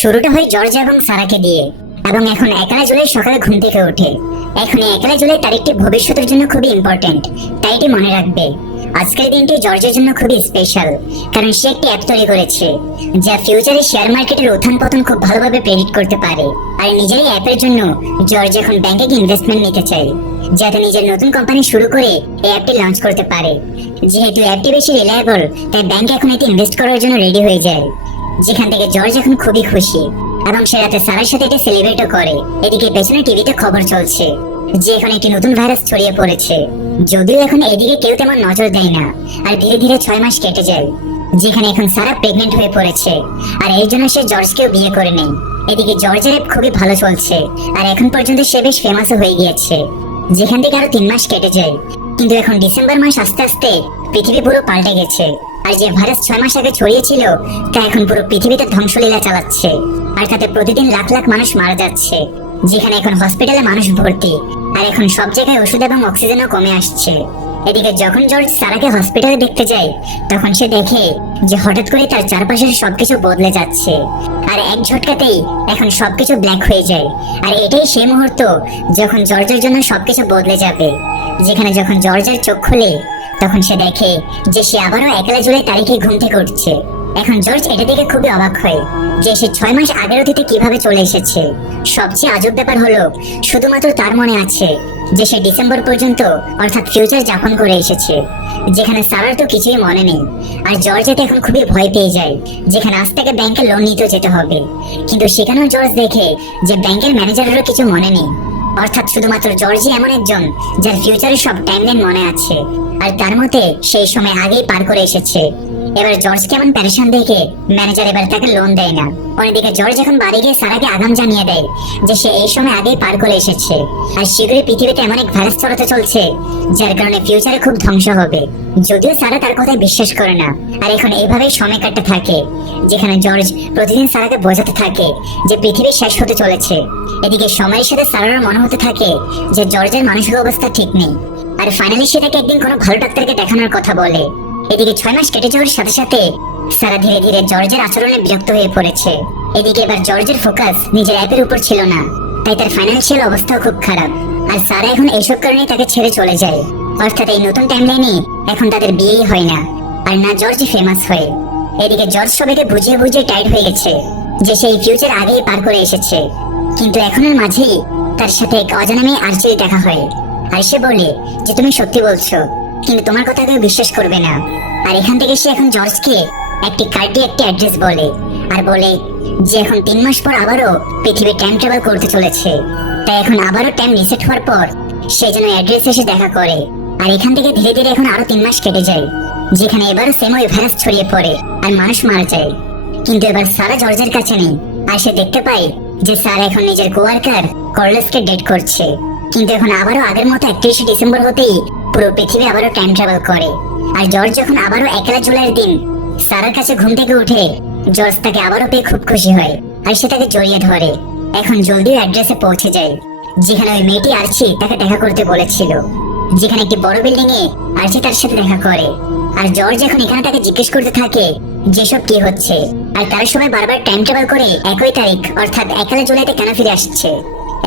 শুরুটা হয় জর্জ এবং সারাকে দিয়ে, এবং এখন 1 জুলাই সকালে ঘুম থেকে ওঠে। এখন এই 1 জুলাই তারিখটি ভবিষ্যতের জন্য খুবই ইম্পর্টেন্ট, তাই এটি মনে রাখবে। আজকের দিনটি জর্জের জন্য খুবই স্পেশাল, কারণ সে একটি অ্যাপ তৈরি করেছে যা ফিউচারে শেয়ার মার্কেটের উত্থান পতন খুব ভালোভাবে প্রেডিক্ট করতে পারে। আর নিজের অ্যাপের জন্য জর্জ এখন ব্যাংকে ইনভেস্টমেন্ট নিতে চায়, যাতে নিজের নতুন কোম্পানি শুরু করে এই অ্যাপটি লঞ্চ করতে পারে। যেহেতু অ্যাপটি বেশি রিলায়েবল, তাই ব্যাংক এখন এটি ইনভেস্ট করার জন্য রেডি হয়ে যায়। যেখান থেকে জর্জ এখন খুবই খুশি, এবং সে রাতে সারার সাথে এটা সেলিব্রেটও করে। এদিকে পেছনে টিভিতে খবর চলছে যে এখন একটি নতুন ভাইরাস ছড়িয়ে পড়েছে, যদিও এখন এদিকে কেউ তেমন নজর দেয় না। আর ধীরে ধীরে 6 মাস কেটে যায়, যেখানে এখন সারা প্রেগনেন্ট হয়ে পড়েছে, আর এই জন্য সে জর্জকেও বিয়ে করে নেয়। এদিকে জর্জের অ্যাপ খুবই ভালো চলছে, আর এখন পর্যন্ত সে বেশ ফেমাসও হয়ে গিয়েছে। যেখান থেকে আরো 3 মাস কেটে যায়, কিন্তু এখন ডিসেম্বর মাস আস্তে আস্তে পৃথিবী পুরো পাল্টে গেছে। আর যে ভাইরাস 6 মাস আগে ছড়িয়েছিল তা এখন পুরো পৃথিবীতে ধ্বংসলীলা চালাচ্ছে, আর তাতে প্রতিদিন লাখ লাখ মানুষ মারা যাচ্ছে। যেখানে এখন হসপিটালে মানুষ ভর্তি, আর এখন সব জায়গায় ওষুধ এবং অক্সিজেনও কমে আসছে। এদিকে যখন জর্জ সারাকে হসপিটালে দেখতে যায়, তখন সে দেখে যে হঠাৎ করে তার চারপাশের সবকিছু বদলে যাচ্ছে, আর এক ঝটকাতেই এখন সবকিছু ব্ল্যাক হয়ে যায়। আর এটাই সেই মুহূর্ত যখন জর্জের জন্য সবকিছু বদলে যাবে। যেখানে যখন জর্জের চোখ খুলে, তখন সে দেখে যে সে আবারও 1 জুলাই তারিখে ঘুম থেকে উঠছে। এখন জর্জ এটা দেখে খুবই অবাক হয় যে সে 6 মাস আগের অতীতে কিভাবে চলে এসেছে। সবচেয়ে আজব ব্যাপার হলো, শুধুমাত্র তার মনে আছে যে সে ডিসেম্বর পর্যন্ত অর্থাৎ ফিউচার যাপন করে এসেছে, যেখানে সারার তো কিছুই মনে নেই। আর জর্জ এতে এখন খুবই ভয় পেয়ে যায়, যেখানে আজ থেকে ব্যাংকে লোন নিতে যেতে হবে। কিন্তু সেখানেও জর্জ দেখে যে ব্যাংকের ম্যানেজারেরও কিছু মনে নেই, অর্থাৎ শুধুমাত্র জর্জই এমন একজন যার ফিউচারের সব টাইমলাইন মনে আছে, আর তার মতে সেই সময় আগেই পার করে এসেছে। এবার জর্জ কেমন প্যারেশান দেখে ম্যানেজার এবার তাকে লোন দেয় না। অন্যদিকে জর্জ এখন বাড়ি গিয়ে সারাকে আগাম জানিয়ে দেয় যে সে এই সময় আগেই পার করে এসেছে, আর শীঘ্রই পৃথিবীতে এমন এক ভাইরাস ছড়াতে চলছে যার কারণে ফিউচারে খুব ধ্বংস হবে। যদিও সারা তার কথায় বিশ্বাস করে না, আর এখন এইভাবেই সময় কাটতে থাকে, যেখানে জর্জ প্রতিদিন সারাকে বোঝাতে থাকে যে পৃথিবী শেষ হতে চলেছে। এদিকে সময়ের সাথে সারার মনে হতে থাকে যে জর্জের মানসিক অবস্থা ঠিক নেই, আর ফাইনালি সে তাকে একদিন কোনো ভালো ডাক্তারকে দেখানোর কথা বলে। এদিকে 6 মাস কেটে যাওয়ার সাথে সাথে সারা ধীরে ধীরে জর্জের আচরণে বিরক্ত হয়ে পড়েছে। এদিকে এবার জর্জের ফোকাস নিজের অ্যাপের উপর ছিল না, তাই তার ফাইন্যান্সিয়াল অবস্থাও খুব খারাপ। আর সারা এখন এইসব কারণে তাকে ছেড়ে চলে যায়, অর্থাৎ এই নতুন টাইমলাইনে এখন তাদের বিয়েই হয় না, আর না জর্জ ফেমাস হয়। এদিকে জর্জ সবাইকে বুঝিয়ে বুঝিয়ে টাইট হয়ে গেছে যে সেই ফিউচার আগেই পার করে এসেছে। কিন্তু এখনের মাঝেই তার সাথে এক অজানা মেয়ে আর্চির দেখা হয়, আর সে বলে যে তুমি সত্যি বলছো, কিন্তু তোমার কথা কেউ বিশ্বাস করবে না। আর এখান থেকে সে এখন জর্জকে একটি কার্ডে একটি অ্যাড্রেস বলে, আর বলে যে এখন 3 মাস পর আবারও পৃথিবী টাইম ট্রাভেল করতে চলেছে, তাই এখন আবারও টাইম রিসেট হওয়ার পর সে যেন অ্যাড্রেস এসে দেখা করে। আর এখান থেকে ধীরে ধীরে এখন আরো 3 মাস কেটে যায়, যেখানে এবারও সেম ওই ভাইরাস ছড়িয়ে পড়ে আর মানুষ মারা যায়। কিন্তু এবার সারা জর্জের কাছে নেই, আর সে দেখতে পায় যে সারা এখন নিজের কোয়ার্কার কার্লোসকে ডেট করছে। কিন্তু এখন আবারও আগের মতো 31 ডিসেম্বর হতেই পুরো পৃথিবী আবারও টাইম ট্রাভেল করে। আর জর্জ যখন আবারও 1 জুলাইয়ের দিন সারার কাছে ঘুম থেকে উঠে, জর্জ তাকে আবারও পেয়ে খুব খুশি হয়, আর সে তাকে জড়িয়ে ধরে। এখন জলদি অ্যাড্রেসে পৌঁছে যায়, যেখানে ওই মেয়েটি আর্চি তাকে দেখা করতে বলেছিল। যেখানে একটি বড় বিল্ডিং এ আর্চি তার সাথে দেখা করে, আর জর্জ এখন এখানে তাকে জিজ্ঞেস করতে থাকে যেসব কি হচ্ছে, আর তারা সবাই বারবার টাইম ট্রাভেল করে 1 তারিখ অর্থাৎ 1 জুলাইতে কেন ফিরে আসছে।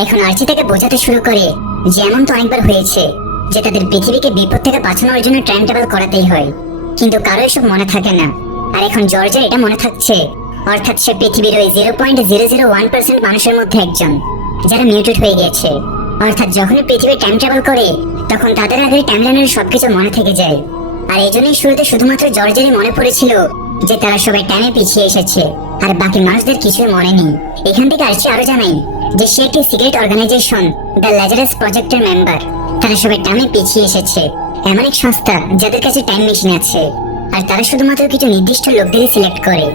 এখন আর্চি তাকে বোঝাতে শুরু করে যে এমন তো অনেকবার হয়েছে যে তাদের পৃথিবীকে বিপদ থেকে বাঁচানোর জন্য টাইম ট্রাভেল করাতেই হয়, কিন্তু কারো এসব মনে থাকে না। আর এখন জর্জের এটা মনে থাকছে, অর্থাৎ সে পৃথিবীর ওই 0.001% মানুষের মধ্যে একজন যারা মিউটেড হয়ে গিয়েছে। অর্থাৎ যখনই পৃথিবী টাইম ট্রাভেল করে, তখন তাদের আগের টাইমলাইনের সবকিছু মনে থেকে যায়। আর এই জন্যই শুরুতে শুধুমাত্র জর্জেরই মনে পড়েছিল যে তারা সবাই টাইমে পিছিয়ে এসেছে, আর বাকি মানুষদের কিছুই মনে নেই। এখান থেকে আর্চি আরো জানাই যে সে একটি সিক্রেট অর্গানাইজেশন দ্য ল্যাজারাস প্রজেক্টের মেম্বার। তারা সবাই টাইমে পিছিয়ে এসেছে, এমন এক সংস্থা যাদের কাছে টাইম মেশিন আছে, আর তারা শুধুমাত্র কিছু নির্দিষ্ট লোকদেরই সিলেক্ট করে।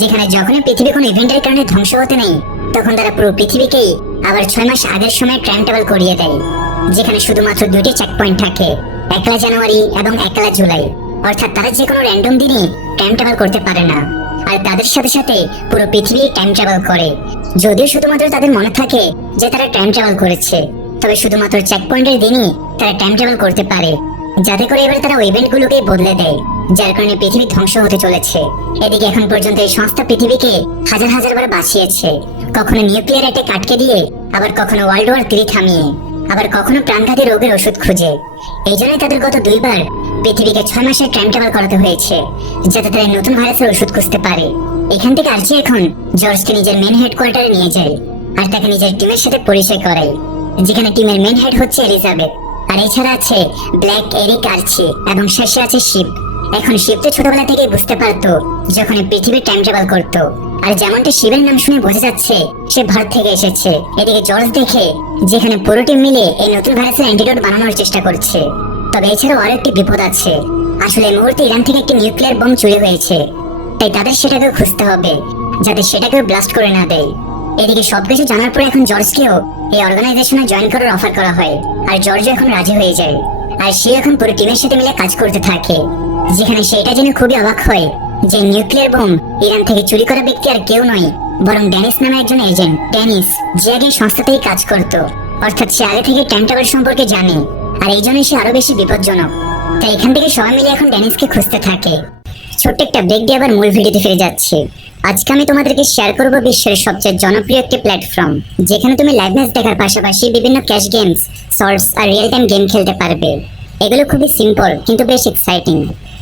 যেখানে যখনই পৃথিবী কোনো ইভেন্টের কারণে ধ্বংস হতে নেই, তখন তারা পুরো পৃথিবীকেই আবার 6 মাস আগের সময় টাইম ট্রাভেল করিয়ে দেয়। যেখানে শুধুমাত্র 2টি চেক পয়েন্ট থাকে, 1 জানুয়ারি এবং 1 জুলাই। অর্থাৎ তারা যে কোনো র্যান্ডম দিনই টাইম ট্রাভেল করতে পারে না, আর তাদের সাথে সাথে পুরো পৃথিবী টাইম ট্রাভেল করে। যদিও শুধুমাত্র তাদের মনে থাকে যে তারা টাইম ট্রাভেল করেছে, তবে শুধুমাত্র চেক পয়েন্টের দিনই তারা টাইম ট্রাভেল করতে পারে, যাতে করে এবার তারা ওই ইভেন্টগুলোকে বদলে দেয়। যার কারণে পৃথিবী ধ্বংস হতে চলেছে। এদিকে এখন পর্যন্ত এই সংস্থা পৃথিবীকে হাজার হাজার বার বাঁচিয়েছে, কখনো নিউক্লিয়ার অ্যাটাক আটকে দিয়ে, আবার কখনো ওয়ার্ল্ড ওয়ার 3 থামিয়ে, আবার কখনো প্রাণঘাতী রোগের ওষুধ খুঁজে। এই জন্যই তাদের গত 2 বার পৃথিবীকে 6 মাসের টাইম ট্রাভেল করাতে হয়েছে, যাতে তারা নতুন ভাইরাসের ওষুধ খুঁজতে পারে। এখান থেকে আর্চি এখন জর্জকে নিজের মেন হেডকোয়ার্টারে নিয়ে যায় আর তাকে নিজের টিমের সাথে পরিচয় করায়, যেখানে টিমের মেন হেড হচ্ছে এলিজাবেথ, আর এছাড়া আছে ব্ল্যাক, এরিক, আর্চি এবং শেষে আছে শিব। এখন শিব তো ছোটবেলা থেকেই বুঝতে পারতো যখন পৃথিবীর টাইম ট্রাভেল করতো, আর যেমনটা শিবের নাম শুনে বোঝা যাচ্ছে সে ভারত থেকে এসেছে। এদিকে জর্জ দেখে যেখানে পুরো টিম মিলে এই নতুন ভাইরাসের অ্যান্টিডোট বানানোর চেষ্টা করছে। তবে এছাড়াও আরো একটি বিপদ আছে। আসলে এই মুহূর্তে ইরান থেকে একটি নিউক্লিয়ার বোম চুরি হয়েছে, তাই তাদের সেটাকেও খুঁজতে হবে যাতে সেটাকেও ব্লাস্ট করে না দেয়। এদিকে সবকিছু জানার পরে এখন জর্জকেও এই অর্গানাইজেশনে জয়েন করার অফার করা হয়, আর জর্জ এখন রাজি হয়ে যায়। আর সে এখন পুরো টিমের সাথে মিলে কাজ করতে থাকে, যেখানে সেটা জেনে খুবই অবাক হয় যে নিউক্লিয়ার বোম ইরান থেকে চুরি করা ব্যক্তি আর কেউ নয়, বরং ড্যানিস নামে একজন এজেন্ট। ড্যানিস যে আগে সংস্থাতেই কাজ করত, অর্থাৎ সে আগে থেকে টাইম ট্রাভেল সম্পর্কে জানে, আর এই জন্যই সে আরো বেশি বিপজ্জনক। তাই এখান থেকে সবাই মিলে এখন ড্যানিসকে খুঁজতে থাকে। ছোট্ট একটা ব্রেক দিয়ে আবার মূল ভিডিওতে ফিরে যাচ্ছে। আজকে আমি তোমাদেরকে শেয়ার করব বিশ্বের সবচেয়ে জনপ্রিয় একটি প্ল্যাটফর্ম, যেখানে তুমি লাইভ ম্যাচ দেখার পাশাপাশি বিভিন্ন ক্যাশ গেমস, শর্টস আর রিয়েল টাইম গেম খেলতে পারবে। এগুলো খুবই সিম্পল কিন্তু বেশ এক্সাইটিং।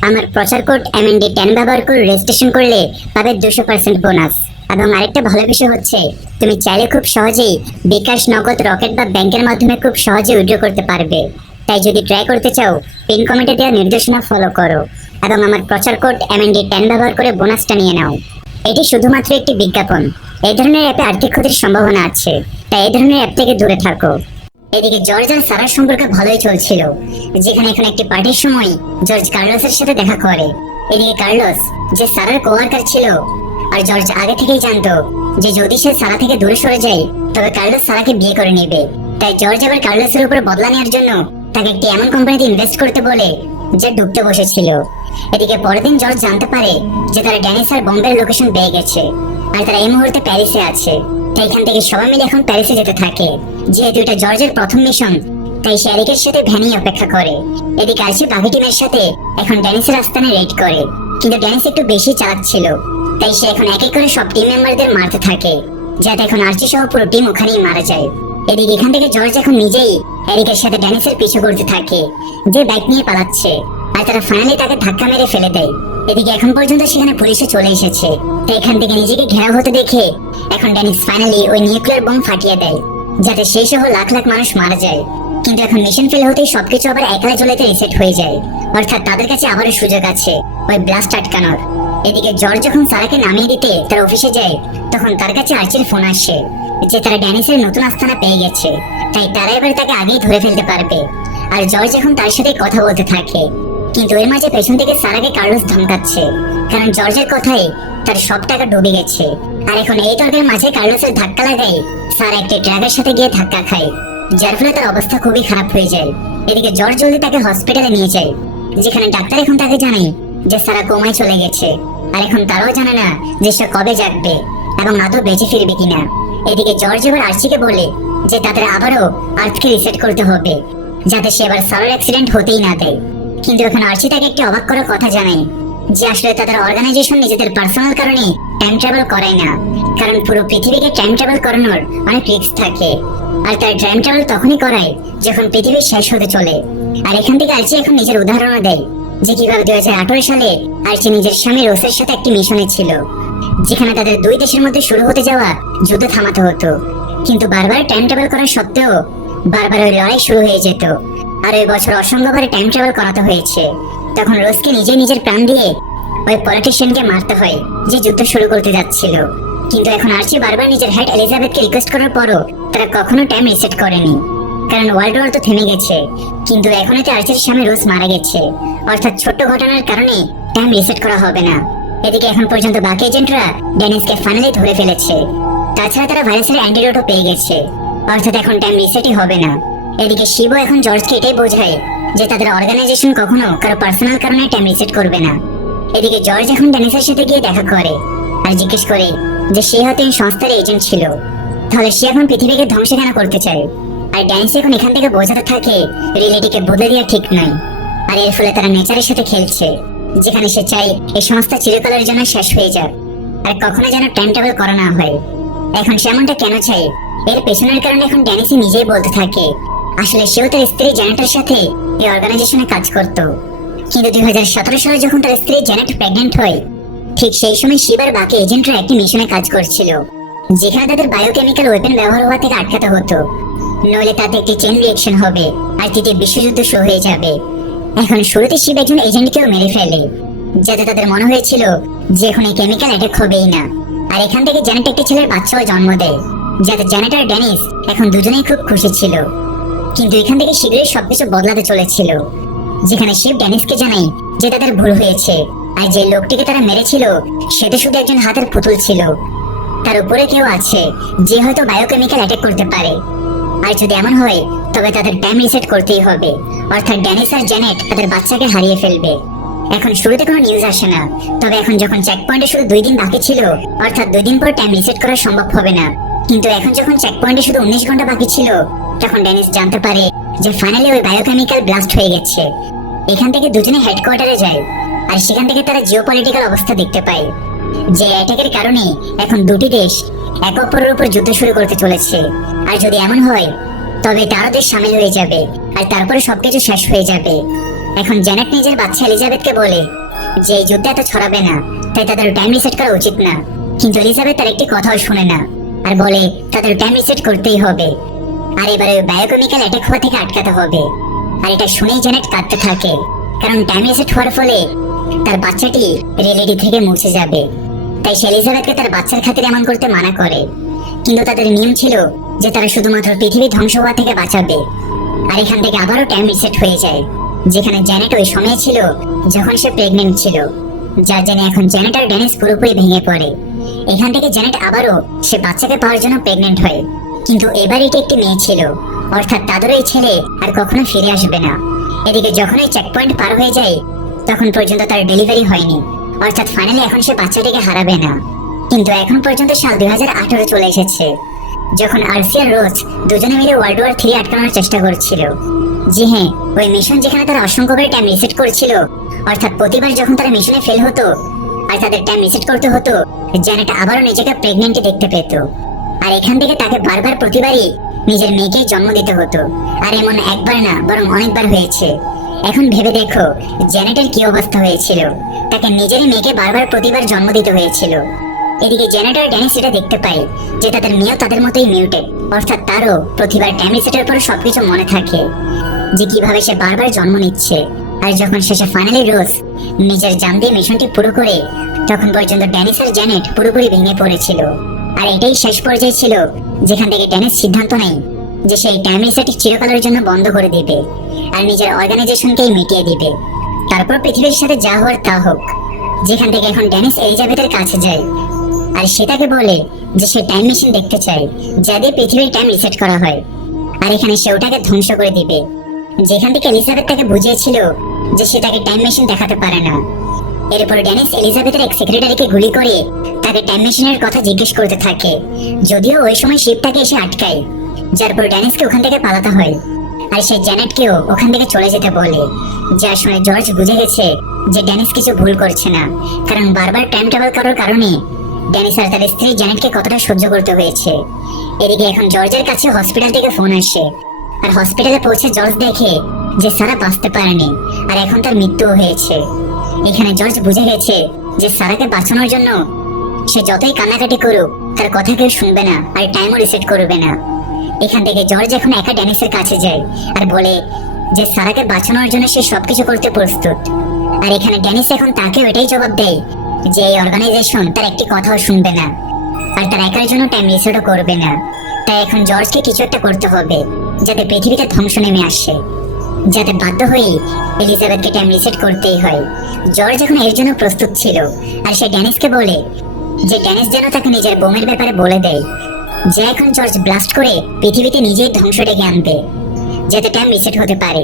আমার প্রচার কোড MND10 ব্যবহার করে রেজিস্ট্রেশন করলে পাবে 200% বোনাস। এবং আরেকটা ভালো বিষয় হচ্ছে তুমি চাইলে খুব সহজেই বিকাশ, নগদ, রকেট বা ব্যাংকের মাধ্যমে খুব সহজে উইথড্র করতে পারবে। তাই যদি ট্রাই করতে চাও, পিন কমেন্টে দেওয়া নির্দেশনা ফলো করো এবং আমার প্রচার কোড MND10 ব্যবহার করে বোনাসটা নিয়ে নাও। এটি শুধুমাত্র একটি বিজ্ঞাপন। এই ধরনের অ্যাপে আর্থিক ক্ষতির সম্ভাবনা আছে, তাই এই ধরনের অ্যাপ থেকে দূরে থাকো। এদিকে জর্জ আর সারার সম্পর্ক ভালোই চলছিল, যেখানে এখন একটি পার্টির সময় জর্জ কার্লোসের সাথে দেখা করে। এদিকে কার্লোস যে সারার কোয়ার্কার ছিল, আর জর্জ আগে থেকেই জানতো যে যদি সে সারা থেকে দূরে সরে যায় তবে কার্লোস সারাকে বিয়ে করে নেবে। তাই জর্জ এবার কার্লোসের উপর বদলা নেওয়ার জন্য তাকে একটি এমন কোম্পানিতে ইনভেস্ট করতে বলে যে ডুবতে বসেছিল। এদিকে পরের দিন জর্জ জানতে পারে যে তারা ড্যানিস আর বোম্বের লোকেশন পেয়ে গেছে, আর তারা এই মুহূর্তে প্যারিসে আছে। তাই এখান থেকে সবাই মিলে এখন প্যারিসে যেতে থাকে। যেহেতু এটা জর্জের প্রথম মিশন, তাই সে এরিকের সাথে ভ্যানেই অপেক্ষা করে। এদিকে আর্চি বাকি টিমের সাথে এখন ড্যানিসের আস্তানে রেড করে, কিন্তু ড্যানিস একটু বেশি চালাক ছিল, তাই সে এখন এক এক করে সব টিম মেম্বারদের মারতে থাকে, যাতে এখন আর্চি সহ পুরো টিম ওখানেই মারা যায়। এদিকে এখান থেকে জর্জ এখন নিজেই এরিকের সাথে ড্যানিসের পিছু করতে থাকে, যে বাইক নিয়ে পালাচ্ছে, আর তারা ফাইনালি তাকে ধাক্কা মেরে ফেলে দেয়। এদিকে এখন পর্যন্ত সেখানে পুলিশে চলে এসেছে, তাই এখান থেকে নিজেকে ঘেরাও হতে দেখে এখন ড্যানিস ফাইনালি ওই নিউক্লিয়ার বোম ফাটিয়ে দেয়, যাতে সেই সহ লাখ লাখ মানুষ মারা যায়। কিন্তু এখন মিশন ফেল হতেই সবকিছু আবার একলা জ্বলেতে রিসেট হয়ে যায়, অর্থাৎ তাদের কাছে আবারও সুযোগ আছে ওই ব্লাস্ট আটকানোর। এদিকে জর্জ যখন সারাকে নামিয়ে দিতে তার অফিসে যায়, তখন তার কাছে আর্চির ফোন আসে যে তারা ড্যানিসের নতুন আস্তানা পেয়ে গেছে, তাই তারা এবার তাকে আগেই ধরে ফেলতে পারবে। আর জর্জ এখন তার সাথে কথা বলতে থাকে, কিন্তু এর মাঝে পেছন থেকে সারাকে কার্লোস ধমকাচ্ছে, কারণ জর্জের কথায় তার সব টাকা ডুবে গেছে। আর এখন এই তর্কের মাঝে কার্লোসের ধাক্কা লাগায় সারা একটি ট্রাকের সাথে গিয়ে ধাক্কা খায়, যার ফলে তার অবস্থা খুবই খারাপ হয়ে যায়। এদিকে জর্জ জলদি তাকে হসপিটালে নিয়ে যায়, যেখানে ডাক্তার এখন তাকে জানায় যে সারা কোমায় চলে গেছে, আর এখন তারাও জানে না যে সে কবে জাগবে এবং আদৌ বেঁচে ফিরবে কিনা। এদিকে জর্জ এবার আর্চিকে বলে যে তাদের আবারও আর্থকে রিসেট করতে হবে, যাতে সে এবার সারার অ্যাক্সিডেন্ট হতেই না দেয়। কিন্তু এখন আর্চি তাকে একটি অবাক করার কথা জানায় যে আসলে তাদের অর্গানাইজেশন নিজেদের পার্সোনাল কারণে টাইম ট্রাভেল করায় না, কারণ পুরো পৃথিবীকে টাইম ট্রাভেল করানোর অনেক রিস্ক থাকে, আর তার টাইম ট্রাভেল তখনই করায় যখন পৃথিবী শেষ হতে চলে। আর এখান থেকে আর্চি এখন নিজের উদাহরণ দেয় যে কিভাবে 2018 সালে আর্চি নিজের স্বামী রোসের সাথে একটি মিশনে ছিল, যেখানে তাদের দুই দেশের মধ্যে শুরু হতে যাওয়া যুদ্ধ থামাতে হতো, কিন্তু বারবার টাইম ট্রাভেল করার সত্ত্বেও বারবার ওই লড়াই শুরু হয়ে যেত। আর ওই বছর অসংখ্যবার টাইম ট্রাভেল করাতে হয়েছে। তখন রোজকে নিজের প্রাণ দিয়ে ওই পলিটিশিয়ানকে মারতে হয় যে যুদ্ধ শুরু করতে যাচ্ছিল। কিন্তু এখন আর্চি বারবার নিজের হেড এলিজাবেথকে রিকোয়েস্ট করার পরও তারা কখনো টাইম রিসেট করেনি, কারণ ওয়ার্ল্ড ওয়ার তো থেমে গেছে, কিন্তু এখন এতে আর্চির সামনে রোজ মারা গেছে, অর্থাৎ ছোট্ট ঘটনার কারণে টাইম রিসেট করা হবে না। এদিকে এখন পর্যন্ত বাকি এজেন্টরা ড্যানিসকে ফাইনালি ধরে ফেলেছে, তাছাড়া তারা ভাইরাসের অ্যান্টিডোটও পেয়ে গেছে, অর্থাৎ এখন টাইম রিসেটই হবে না। এদিকে শিবও এখন জর্জকে এটাই বোঝায় যে তাদের অর্গানাইজেশন কখনো কারো পার্সোনাল কারণে টাইম রিসেট করবে না। এদিকে জর্জ এখন ড্যানিসের সাথে গিয়ে দেখা করে আর জিজ্ঞেস করে যে সে হয়তো এই সংস্থার এজেন্ট ছিল, তাহলে সে এখন পৃথিবীকে ধ্বংস কেন করতে চায়। আর ড্যানিস এখন এখান থেকে বোঝাতে থাকে রিয়েলিটিকে বদলে দেওয়া ঠিক নয়, আর এর ফলে তারা নেচারের সাথে খেলছে, যেখানে সে চায় এই সমস্ত চিরকালের জন্য শেষ হয়ে যাক, আর কখনো যেন টাইম ট্রাভেল করা না হয়। এখন সে এমনটা কেন চায়, এর পেছনের কারণে এখন ড্যানিসি নিজেই বলতে থাকে আসলে সেও তার স্ত্রী জ্যানেটের সাথে এই অর্গানাইজেশনে কাজ করত। কিন্তু 2017 সালে যখন তার স্ত্রী জ্যানেট প্রেগনেন্ট হয়, ঠিক সেই সময় শিবার বাকি এজেন্টরা একটি মিশনে কাজ করছিল, যেখানে তাদের বায়োকেমিক্যাল ওয়েপেন ব্যবহার হওয়া থেকে আটকাতে হতো, নইলে তাতে একটি চেইন রিঅ্যাকশন হবে আর তৃতীয় বিশ্বযুদ্ধ শুরু হয়ে যাবে। এখন শুরুতে শিব একজন এজেন্টকেও মেরে ফেলে, যাতে তাদের মনে হয়েছিল যে এখন এই কেমিক্যাল অ্যাটাক হবেই না। আর এখান থেকে জ্যানেট একটি ছেলের বাচ্চাও জন্ম দেয়, যাতে জ্যানেট আর ড্যানিস এখন দুজনেই খুব খুশি ছিল। কিন্তু এখান থেকে শীঘ্রই সবকিছু বদলাতে চলেছিল, যেখানে শিব ড্যানিসকে জানায় যে তাদের ভুল হয়েছে, আর যে লোকটিকে তারা মেরেছিল সেটা শুধু একজন হাতের পুতুল ছিল, তার উপরে কেউ আছে যে হয়তো বায়োকেমিক্যাল অ্যাটাক করতে পারে। আর যদি এমন হয় তবে তাদের টাইম রিসেট করতেই হবে, অর্থাৎ ড্যানিস আর জ্যানেট তাদের বাচ্চাকে হারিয়ে ফেলবে। এখন শুরুতে কোনো নিউজ আসে না, তবে এখন যখন চেক পয়েন্টে শুধু 2 দিন বাকি ছিল, অর্থাৎ 2 দিন পর টাইম রিসেট করা সম্ভব হবে না, কিন্তু এখন যখন চেক পয়েন্টে শুধু 19 ঘন্টা বাকি ছিল, তখন ড্যানিস জানতে পারে যে ফাইনালি ওই বায়োকেমিক্যাল ব্লাস্ট হয়ে গেছে। এখান থেকে দুজনে হেডকোয়ার্টারে যায়, আর সেখান থেকে তারা জিওপলিটিক্যাল অবস্থা দেখতে পায় যে অ্যাটাকের কারণে এখন দুটি দেশ একে অপরের উপর যুদ্ধ শুরু করতে চলেছে। আর যদি এমন হয় তবে তারা দেশ সামিল হয়ে যাবে, আর তারপরে সবকিছু শেষ হয়ে যাবে। এখন জ্যানেট নিজের বাচ্চা এলিজাবেথকে বলে যে এই যুদ্ধ এত ছড়াবে না, তাই তাদের টাইম রিসেট করা উচিত না। কিন্তু এলিজাবেথ তার একটি কথাও শুনে না, আর বলে তাদের টাইম রিসেট করতেই হবে, আর এবারে বায়োকেমিক্যাল অ্যাটাক হওয়া থেকে আটকাতে হবে। আর এটা শুনেই জ্যানেট কাঁদতে থাকে, কারণ টাইম রিসেট হওয়ার ফলে তার বাচ্চাটি রিয়েলিটি থেকে মুছে যাবে। তাই সে এলিজাবেথকে তার বাচ্চার খাতিরে এমন করতে মানা করে, কিন্তু তাদের নিয়ম ছিল যে তারা শুধুমাত্র পৃথিবী ধ্বংস হওয়া থেকে বাঁচাবে। আর এখান থেকে আবারও টাইম রিসেট হয়ে যায়, যেখানে জ্যানেট ওই সময় ছিল যখন সে প্রেগনেন্ট ছিল, যার জন্য এখন জ্যানেট আর ড্যানিস পুরোপুরি ভেঙে পড়ে। এখান থেকে জ্যানেট আবারও সে বাচ্চাকে পাওয়ার জন্য প্রেগনেন্ট হয়, কিন্তু এবার এটি একটি মেয়ে ছিল, অর্থাৎ তাদের এই ছেলে আর কখনো ফিরে আসবে না। এদিকে যখন এই চেক পয়েন্ট পার হয়ে যায় তখন পর্যন্ত তার ডেলিভারি হয়নি, অর্থাৎ ফাইনালি এখন সে বাচ্চাটিকে হারাবে না। কিন্তু এখন পর্যন্ত সাল 2018 চলে এসেছে, যখন আরসি আর রোজ দুজনে মিলে ওয়ার্ল্ড ওয়ার 3 আটকানোর চেষ্টা করছিল। জি হ্যাঁ, ওই মিশন যেখানে তারা অসংখ্যবার টাইম রিসেট করছিল, অর্থাৎ প্রতিবার যখন তারা মিশনে ফেল হতো আর তাদের টাইম রিসেট করতে হতো, জ্যানেট আবারও নিজেকে প্রেগনেন্ট দেখতে পেত। আর এখান থেকে তাকে বারবার প্রতিবারই নিজের মেয়েকে জন্ম দিতে হতো, আর এমন একবার না বরং অনেকবার হয়েছে। এখন ভেবে দেখো জ্যানেটের কি অবস্থা হয়েছিল, তাকে নিজেরই মেয়েকে বারবার প্রতিবার জন্ম দিতে হয়েছিল। এদিকে জ্যানেট আর ড্যানিস এটা দেখতে পায় যে তাদের মেয়েও তাদের মতোই মিউটেড, অর্থাৎ তারও প্রতিবার টাইম রিসেটের পর সবকিছু মনে থাকে যে কিভাবে সে বারবার জন্ম নিচ্ছে। আর যখন শেষে ফাইনালি রোজ নিজের জান দিয়ে মিশনটি পুরো করে, তখন পর্যন্ত ড্যানিস আর জ্যানেট পুরোপুরি ভেঙে পড়েছিল। আর এটাই শেষ পর্যায়ে ছিল যেখান থেকে ড্যানিস সিদ্ধান্ত নেয় যে সেই টাইম রিসেট চিরকালের জন্য বন্ধ করে দিবে আর নিজের অর্গানাইজেশনকেই মিটিয়ে দিবে। তারপর পৃথিবীর সাথে যা হওয়ার তা হোক। যেখান থেকে এখন ড্যানিস এলিজাবেথের কাছে যায়, আর সে তাকে বলে যে সে টাইম মেশিন দেখতে চায় যা দিয়ে পৃথিবীর টাইম রিসেট করা হয়, আর এখানে সে ওটাকে ধ্বংস করে দিবে। যেখান থেকে এলিজাবেথ তাকে বুঝিয়েছিল যে সে তাকে টাইম মেশিন দেখাতে পারে না। এরপর ড্যানিস এলিজাবেথের এক সেক্রেটারিকে গুলি করে তাকে টাইম মেশিনের কথা জিজ্ঞেস করতে থাকে, যদিও ওই সময় শিপটাকে এসে আটকায়, যার পর ড্যানিসকে ওখান থেকে পালাতে হয়। আর সে জ্যানেটকেও ওখান থেকে চলে যেতে বলে, যা শুনে জর্জ বুঝে গেছে যে ড্যানিস কিছু ভুল করছে না, কারণ বারবার টাইম ট্রাভেল করার কারণে ড্যানিস আর তার স্ত্রী জ্যানেটকে কতটা সহ্য করতে হয়েছে। এদিকে এখন জর্জের কাছে হসপিটাল থেকে ফোন আসে, আর হসপিটালে পৌঁছে জর্জ দেখে যে সারা বাঁচতে পারেনি, আর এখন তার মৃত্যুও হয়েছে। এখানে জর্জ বুঝে গেছে যে সারাকে বাঁচানোর জন্য সে যতই কান্নাকাটি করুক তার কথা কেউ শুনবে না, আর টাইমও রিসেট করবে না। এখান থেকে জর্জ এখন একা ড্যানিসের কাছে যায় আর বলে যে সারাকে বাঁচানোর জন্য সে সবকিছু করতে প্রস্তুত। আর এখানে ড্যানিস এখন তাকে এটাই জবাব দেয় যে এই অর্গানাইজেশন তার একটি কথাও শুনবে না, আর তার একার জন্য টাইম রিসেটও করবে না। তাই এখন জর্জকে কিছু একটা করতে হবে যাতে পৃথিবীতে ধ্বংস নেমে আসে, যাতে বাধ্য হয়ে এলিজাবেথকে টাইম রিসেট করতেই হয়। জর্জ এখন এর জন্য প্রস্তুত ছিল, আর সে ড্যানিসকে বলে যে ড্যানিস যেন তাকে নিজের বোমের ব্যাপারে বলে দেয়, যে এখন জর্জ ব্লাস্ট করে পৃথিবীতে নিজেই ধ্বংস ডেকে আনবে যাতে টাইম রিসেট হতে পারে।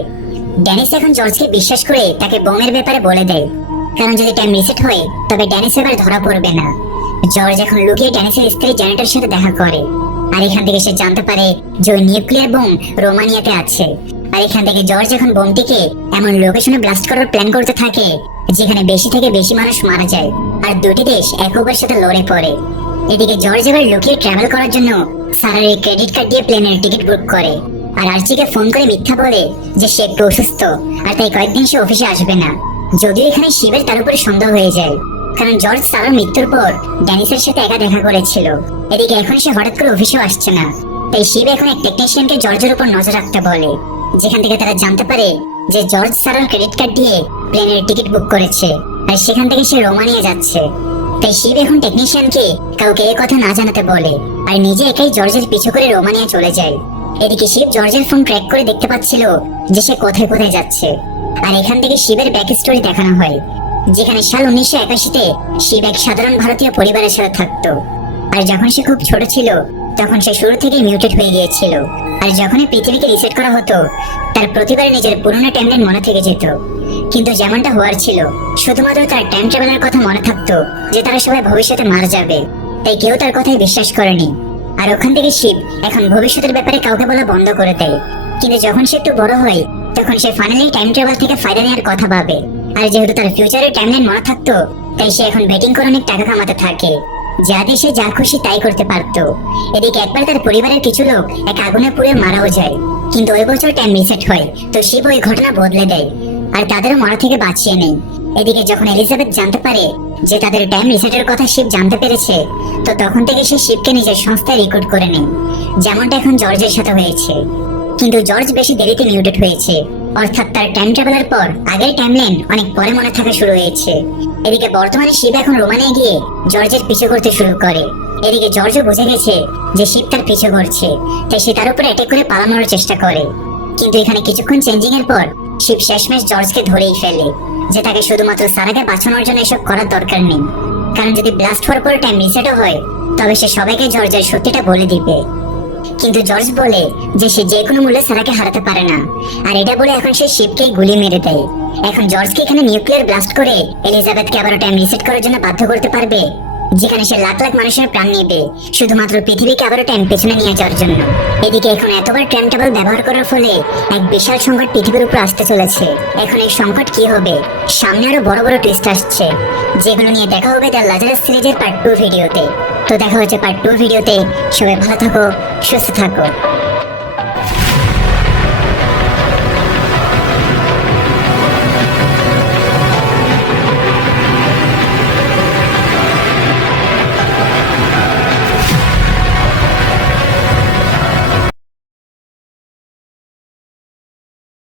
ড্যানিস এখন জর্জকে বিশ্বাস করে তাকে বোমের ব্যাপারে বলে দেয়, কারণ যদি টাইম রিসেট হয় তবে ড্যানিস এবার ধরা পড়বে না। জর্জ এখন লুকিয়ে ড্যানিসের স্ত্রী জ্যানেটের সাথে দেখা করে, আর এখান থেকে সে জানতে পারে যে ওই নিউক্লিয়ার বোম রোমানিয়াতে আছে, আর এখান থেকে জর্জ এখন বোমটিকে এমন লোকেশনে ব্লাস্ট করার প্ল্যান করতে থাকে যেখানে বেশি থেকে বেশি মানুষ মারা যায় আর দুটি দেশ একে অপরের সাথে লড়ে পড়ে। এদিকে জর্জ এবার লুকিয়ে ট্রাভেল করার জন্য সারার ক্রেডিট কার্ড দিয়ে প্লেনের টিকিট বুক করে আর আর্চিকে ফোন করে মিথ্যা বলে যে সে একটু অসুস্থ আর তাই কয়েকদিন সে অফিসে আসবে না। যদিও এখানে শিবের তার উপরে সন্দেহ হয়ে যায়, কারণ জর্জ সারার মৃত্যুর পর ড্যানিসের সাথে একা দেখা করেছিল। এদিকে এখন সে হঠাৎ করে অফিসেও আসছে না, তাই শিব এখন এক টেকনিশিয়ানকে জর্জের উপর নজর রাখতে বলে, যেখান থেকে তারা জানতে পারে যে জর্জ সারার ক্রেডিট কার্ড দিয়ে প্লেনের টিকিট বুক করেছে আর সেখান থেকে সে রোমানিয়া যাচ্ছে। তাই শিব এখন টেকনিশিয়ানকে কাউকে এই কথা না জানাতে বলে আর নিজে একাই জর্জের পিছু করে রোমানিয়া চলে যায়। এদিকে শিব জর্জের ফোন ট্র্যাক করে দেখতে পাচ্ছিল যে সে কোথায় কোথায় যাচ্ছে। আর এখান থেকে শিবের ব্যাক স্টোরি দেখানো হয়, যেখানে সাল 1981-তে শিব এক সাধারণ ভারতীয় পরিবারের সাথে থাকতো। আর যখন সে খুব ছোট ছিল তখন সে শুরু থেকেই মিউটেড হয়ে গিয়েছিল। আর যখনই পৃথিবীকে রিসেট করা হতো তার প্রতিবারে নিজের পুরনো টাইমলাইন মনে থেকে যেত। কিন্তু যেমনটা হওয়ার ছিল, শুধুমাত্র তার টাইম ট্রাভেলের কথা মনে থাকতো যে তারা সবাই ভবিষ্যতে মারা যাবে, তাই কেউ তার কথাই বিশ্বাস করেনি। আর ওখান থেকে শিব এখন ভবিষ্যতের ব্যাপারে কাউকে বলা বন্ধ করে দেয়। কিন্তু যখন সে একটু বড় হয় তখন সে ফাইনালি টাইম ট্রাভেল থেকে ফায়দা নেওয়ার কথা ভাবে। আর যেহেতু তার ফিউচারের টাইমলাইন মনে থাকতো তাই সে এখন বেটিং করে অনেক টাকা কামাতে থাকে, যাতে সে যা খুশি তাই করতে পারতো। এদিকে একবার তার পরিবারের কিছু লোক এক আগুনে পুড়ে মারাও যায়, কিন্তু ওই বছর টাইম রিসেট হয়, তো শিব ওই ঘটনা বদলে দেয় আর তাদেরও মারা থেকে বাঁচিয়ে নেয়। এদিকে যখন এলিজাবেথ জানতে পারে যে তাদের টাইম রিসেটের কথা শিব জানতে পেরেছে, তো তখন থেকে সে শিবকে নিজের সংস্থায় রিক্রুট করে নেয়, যেমনটা এখন জর্জের সাথে হয়েছে। কিন্তু জর্জ বেশি দেরিতে মিউটেড হয়েছে, অর্থাৎ তার টাইম ট্রাভেলের পর আগের টাইমলাইন অনেক পরে মনে থাকা শুরু হয়েছে। এদিকে বর্তমানে শিব এখন রোমানিয়া গিয়ে জর্জের পিছু করতে শুরু করে। এদিকে জর্জও বুঝে গেছে যে শিব তার পিছু করছে, তাই সে তার উপরে অ্যাটাক করে পালানোর চেষ্টা করে। কিন্তু এখানে কিছুক্ষণ চেঞ্জিং এর পর শিব শেষমেশ জর্জকে ধরেই ফেলে, যে তাকে শুধুমাত্র সারাকে বাঁচানোর জন্য এসব করার দরকার নেই, কারণ যদি ব্লাস্ট হওয়ার পর টাইম রিসেটও হয় তবে সে সবাইকে জর্জের সত্যিটা বলে দিবে। কিন্তু জর্জ বলে যে সে যে কোনো মূল্যে সারাকে হারাতে পারে না, আর এটা বলে এখন সে শিবকে গুলি মেরে দেয়। এখন জর্জকে এখানে নিউক্লিয়ার ব্লাস্ট করে এলিজাবেথকে আবারও টাইম রিসেট করার জন্য বাধ্য করতে পারবে, যেখানে সে লাখ লাখ মানুষের প্রাণ নেবে শুধুমাত্র পৃথিবীকে আবারও টাইম পেছনে নিয়ে যাওয়ার জন্য। এদিকে এখন এতবার টাইম ট্রাভেল ব্যবহার করার ফলে এক বিশাল সংকট পৃথিবীর উপর আসতে চলেছে। এখন এই সংকট কি হবে, সামনে আরো বড় বড় টুইস্ট আসছে, যেগুলো নিয়ে দেখা হবে দ্য লাজারাস সিরিজের পার্ট 2 ভিডিওতে। তো দেখা হচ্ছে পার্ট 2 ভিডিওতে। সবাই ভালো থাকো, সুস্থ থাকো।